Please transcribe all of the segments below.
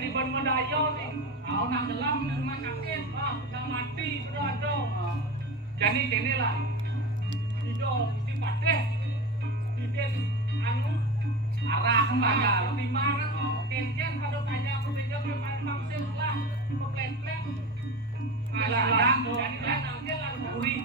jadi ban medayo nih. Kau nak gelam di rumah sakit, nak mati berado. Jadi kene lah. Ido mesti pateh. Diden anu arah kemana? Lima kan? Ken kalau tanya aku saja memang lah, keplet-plet. Alah, jadi kan angkel lah buri.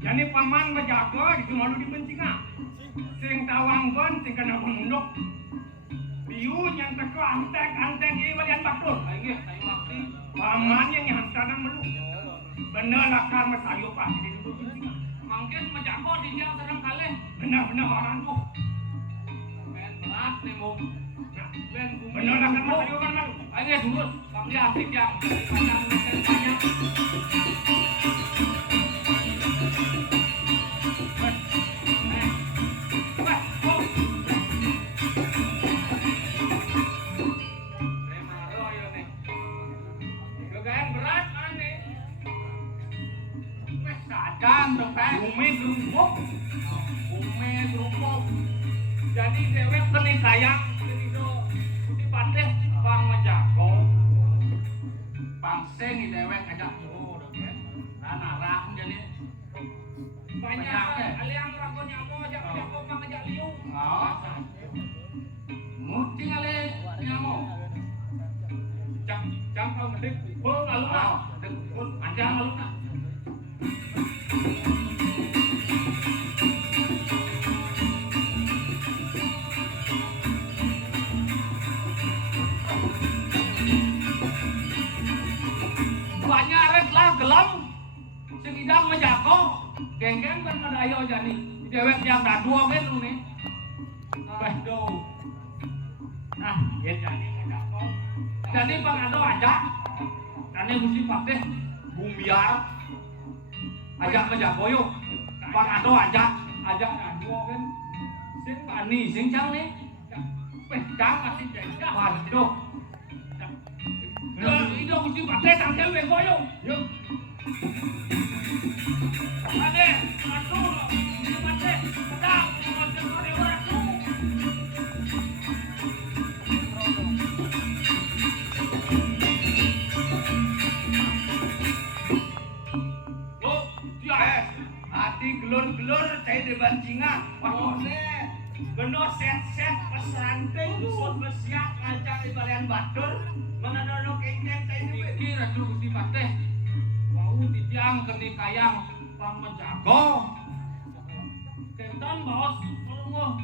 Jadi paman menjaga itu malu dibenci nggak? Sing tawang kon, sing kena menunduk. Liu yang teko antek ini balian batur. Ayo, saya waktu. Paman yang hantaran melu. Bener lah kan masayo pak di dulu benci nggak? Mungkin menjaga di dia serang kali. Benar orang tuh. Men berat nih mau. Bener lah kan masayo kan malu. Ayo dulu, bang dia asik yang banyak. Umi gerumpuk. Jadi dewek keni sayang itu putih pateh bang menjago. Bang sing dewek ajak tuh, dan arah jadi banyak aliang rakon nyamo ajak bang ajak liu. Muting ale nyamo. Jam kalau ngedek pukul lalu nak, pukul panjang lalu nak. Sedang menjago, geng-geng kan medayo jadi dewek yang dah dua kan nih. Bedo. Nah, ya jadi menjago. Jadi bang Ado aja, nanti mesti pakai bumbiar, ajak menjago yuk. Bang Ado ajak dah dua kan. Sing pani, sing cang nih. Cang masih jadi. Waduh. Itu mesti pakai tangkel bego yuk. Yuk. Ade, aduh, ini macet, sedang, macet kode orang tu. Oh, yes, hati gelur-gelur saya dibancingan. Wah, benar set pesantren, dusun bersiap ngajak di balian batur, menadano kengkeng saya ini. Pikir aduh gusti pateh, mau ditiang keni kayang. Bang menjago kenton bawas melunguh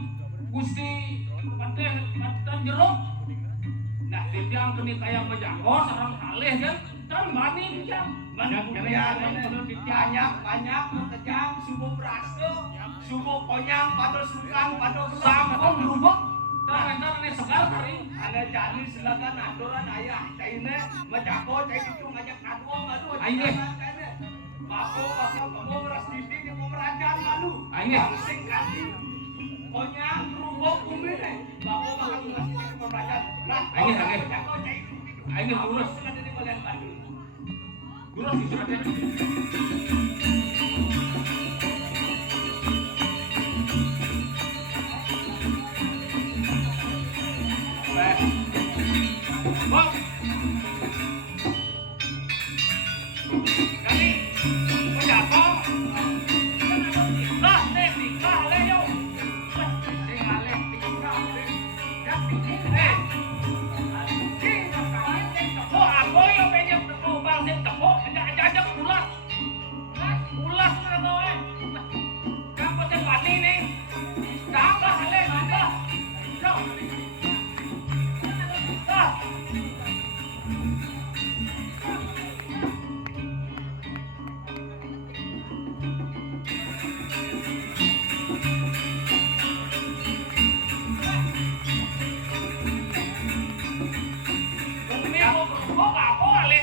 gusti pateh dan jeruk. Nah ditiang keni kayang menjago sarang kalih kan dan bani jam banyak banyak kejang subuh prasto subuh konyang pada sukan pada sampun rubuk dan ini segal kari ada jadi silakan aturan ayah caine menjago cai itu ngajak kadua ngadu ayo Bapak kamu meras titik yang mau merajaan malu. Ayo. Sing kaki. Pokoknya rubuk bumi nih. Bapak bakal meras titik yang mau merajaan. Nah, ayo. Ayo lurus. Lurus di suratnya. Bang.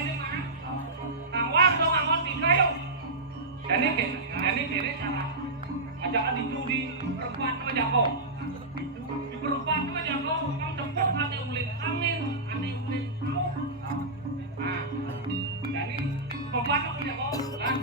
ini mah. Awak dong awak dikayo. Jadi cara ajak di judi perempat aja kok. Di perempat aja kok, kang tepuk ane ulin angin, ane ulin kau. Nah, jadi perempat aja kok, kan?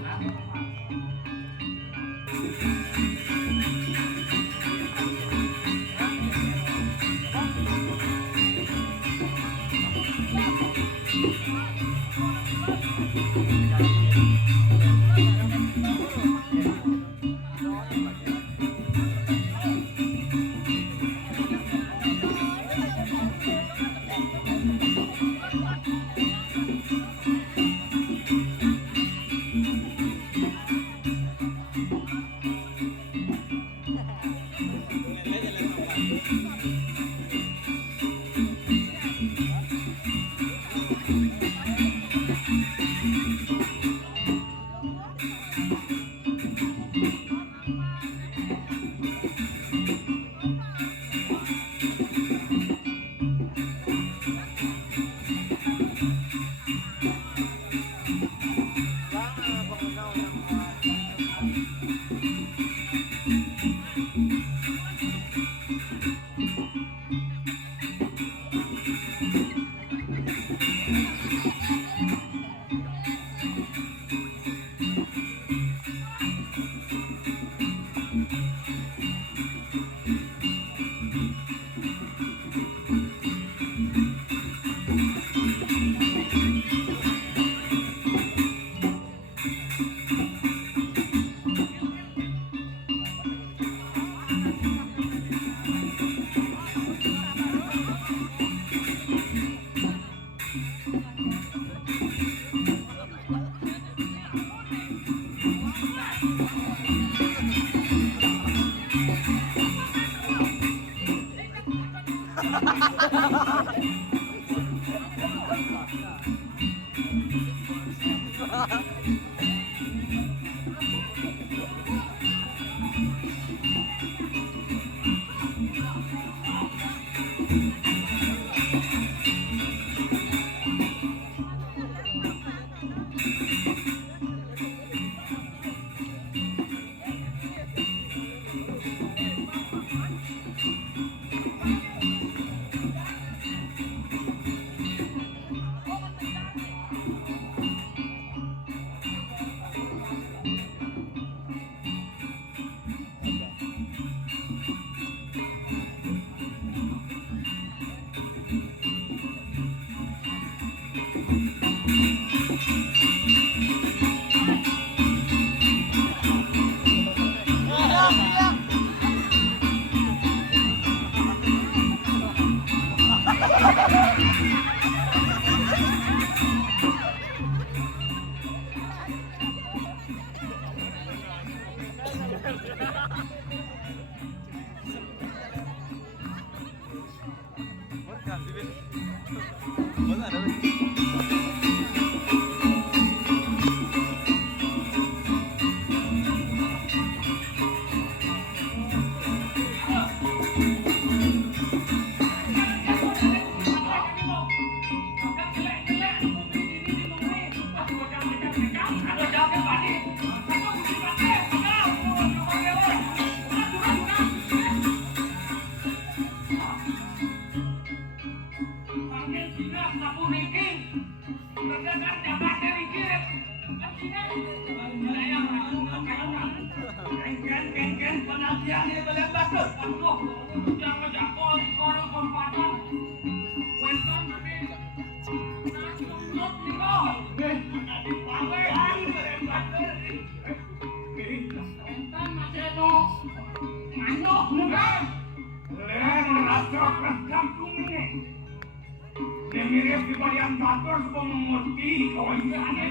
Mirip di bagian kantor mengerti kalau ini aneh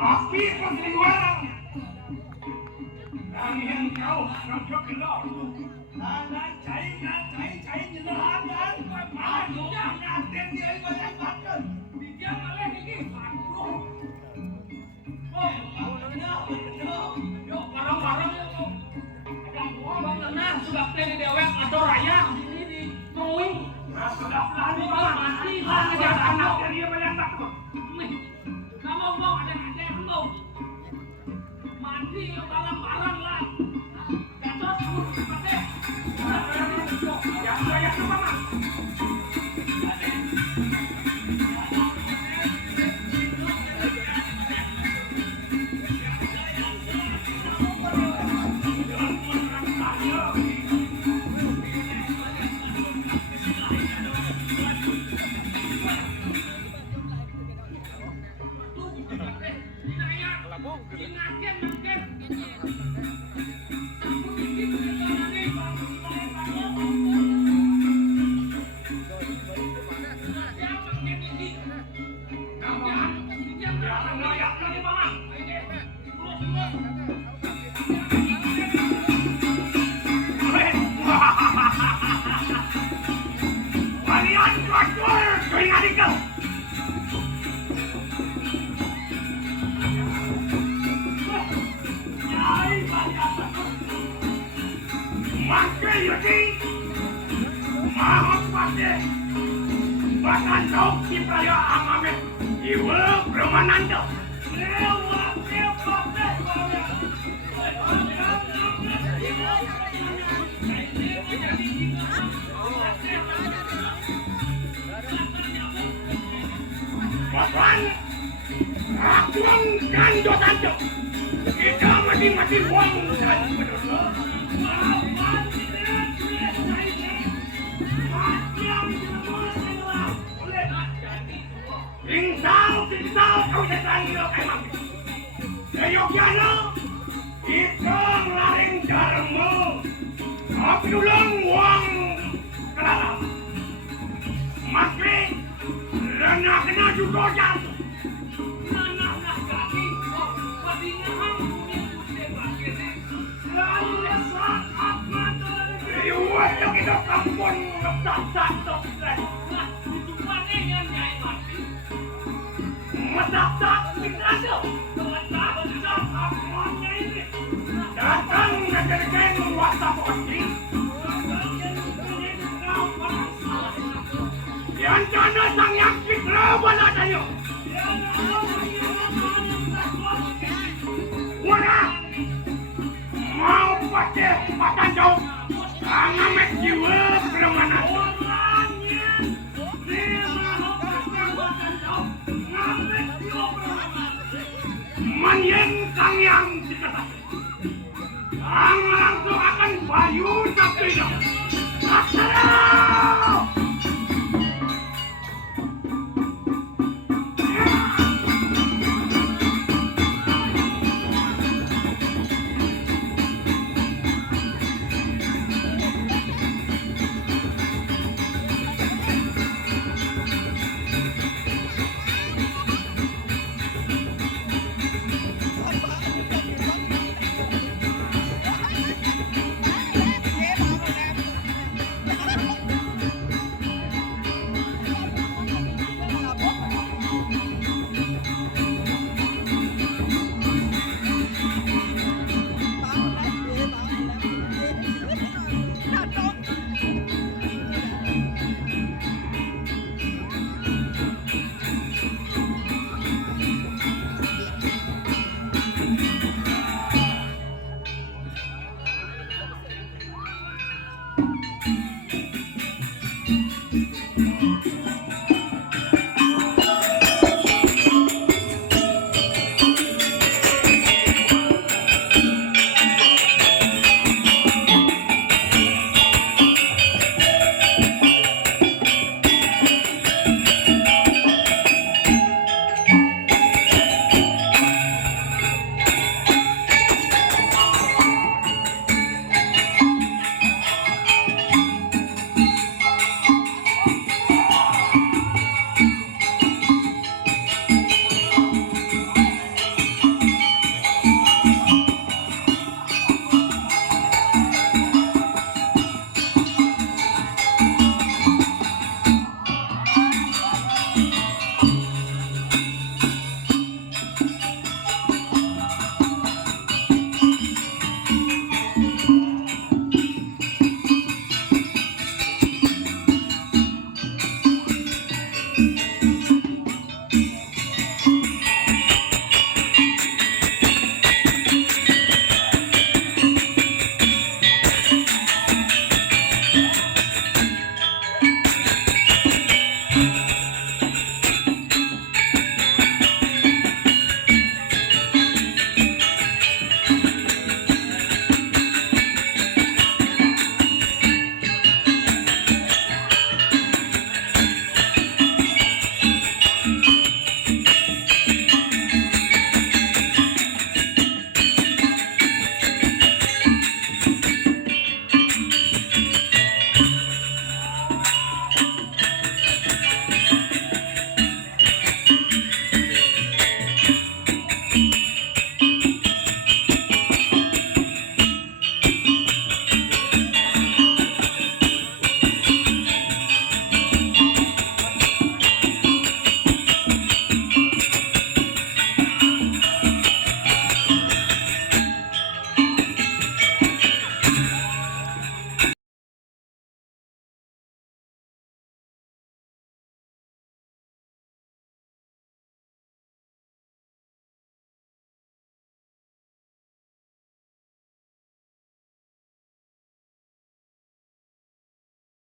api keseliweran dan yang kau raja gelap dan cai jelas dan maju ngaten dia bagian kantor dia malah ini santro yo barang-barang ada orang tenang sudah play di dewek atau raya ini di towing sudah pelani mati lah kejar anak dia banyak Bahkan kau si praya amame iwe permananda. Lewat. Bahkan akuang kando tanto. Kita mati uang dan bener. Tingsal kau setan hidup emang. Seyogiana, kita laring jarmu. Aku dulang uang kelala. Masih, renah kena juga jatuh. Nanah kaki, padingan punya putih bakirnya. Lalu lesak apa tuh? Iwet kita kampung ngetak-tak. Nah, itu mana yang nyai mati? Masak-tak mikrasa. Masak-tak semuanya ini. Datang ngejadikan wasa poti. Yang sana sang yakin lawan adanya.